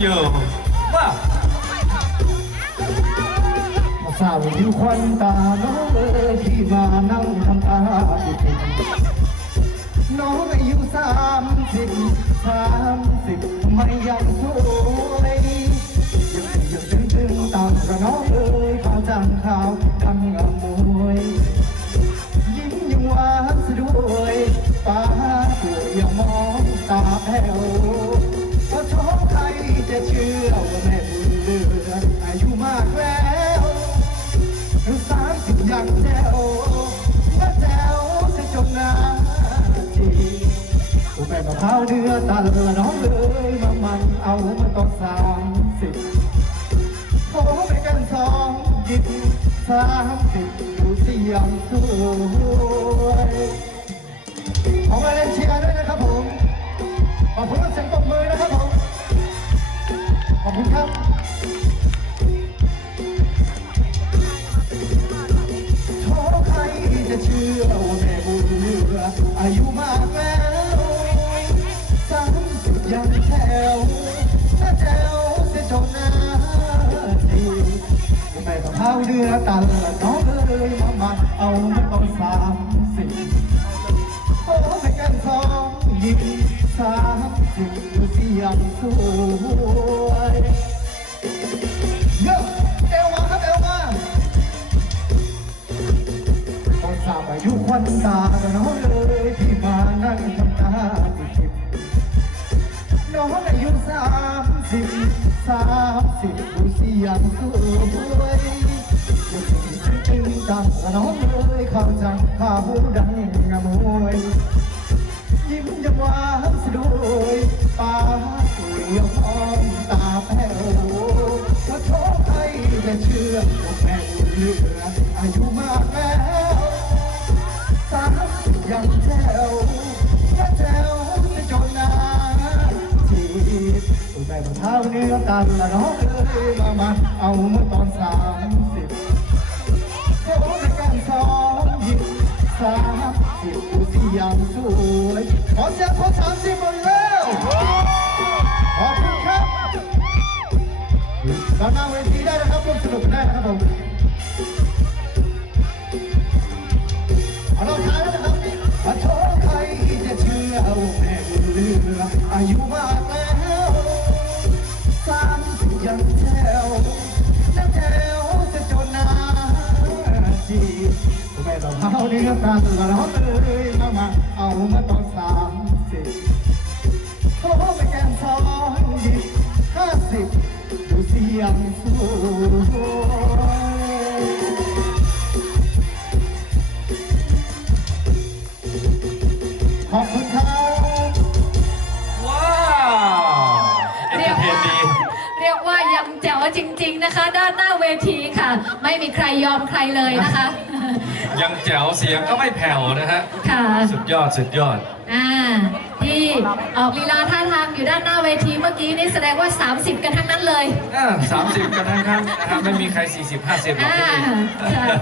อยู่ว่าสาวอยู่ควันตาน้องเอ๋ยที่มานั่งทำตาปิดปิดน้องอายุสามสิบสามสิบทำไมยังสวยยังยังตึงตึงต่างกับน้องเอ๋ยขาวจังขาวดังอมวยยิ้มยังหวานสะด้วยป้าตัวยังมองตาแผ่ว แจ๋วมาแจ๋วจะจงหนาจีผู้แม่มะพร้าวเดือตันละน้องเลยมามันเอามาตอนสามสิบโทรไปกันสองยิบสามสิบดูเสียงสวยขอมาเล่นเชียร์ด้วยนะครับผมขอบคุณกับเสียงปรบมือนะครับผมขอบคุณครับ จะเชื่อแม่บุญเหลืออายุมากแล้วสามสิบยังแถวหน้าแถวเสียจนหน้าทีแม่ต้องเท้าเรือตันละน้องเอ้ยมามาเอามันต้องสามสิบโอ้ไม่กันสองยิงสามสิบเสียงสว วันตาน้องเลยที่มานั่งทำตาติดน้องอายุสามสิบสามสิบดูสียังสวยยังตึงตึงตังก็น้องเลยเข้าจังข้าหูดังงามวยยิ้มยังหวานสะด้ยปากเลี้ยวมองตาแผ่วถ้าโชคใครจะเชื่อว่าแม่เหลือ บตัวแม่ของเท้านื้อกันละน้องเอ้ยมามาเอาเมื่อตอนสามสิบโอ้ในการสองยิบสามสิบดูสิยังสวยขอเสียงขอสามสิบหมดแล้วขอบคุณครับด้านหน้าเวทีได้นะครับร่วมสนุกกันได้นะครับผมเอาเราท้ายแล้วนะครับมาโชว์ใครจะเชื่อว่าแม่บุญเหลืออายุมากแล้ว แม่เราเอาเนื้อกันละน้องเลยมามาเอามาตอนสามสิบโอ้ไปแกนสองยิบห้าสิบดูเสียงสวยขอบคุณครับว้าวเอนเตอร์เทนดีเรียกว่ายังแจ๋วจริง ๆ นะคะ ด้านหน้าเวทีค่ะ ไม่มีใครยอมใครเลยนะคะ ยังแจ๋วเสียงก็ไม่แผ่วนะฮะ ค่ะสุดยอดสุดยอด อ่าที่ออกลีลาท่าทางอยู่ด้านหน้าเวทีเมื่อกี้นี่แสดงว่า 30 กันทั้งนั้นเลย สามสิบกันทั้งครั้งนะครับไม่มีใครสี่สิบห้าสิบหรอกอ่าที่นี่ ใช่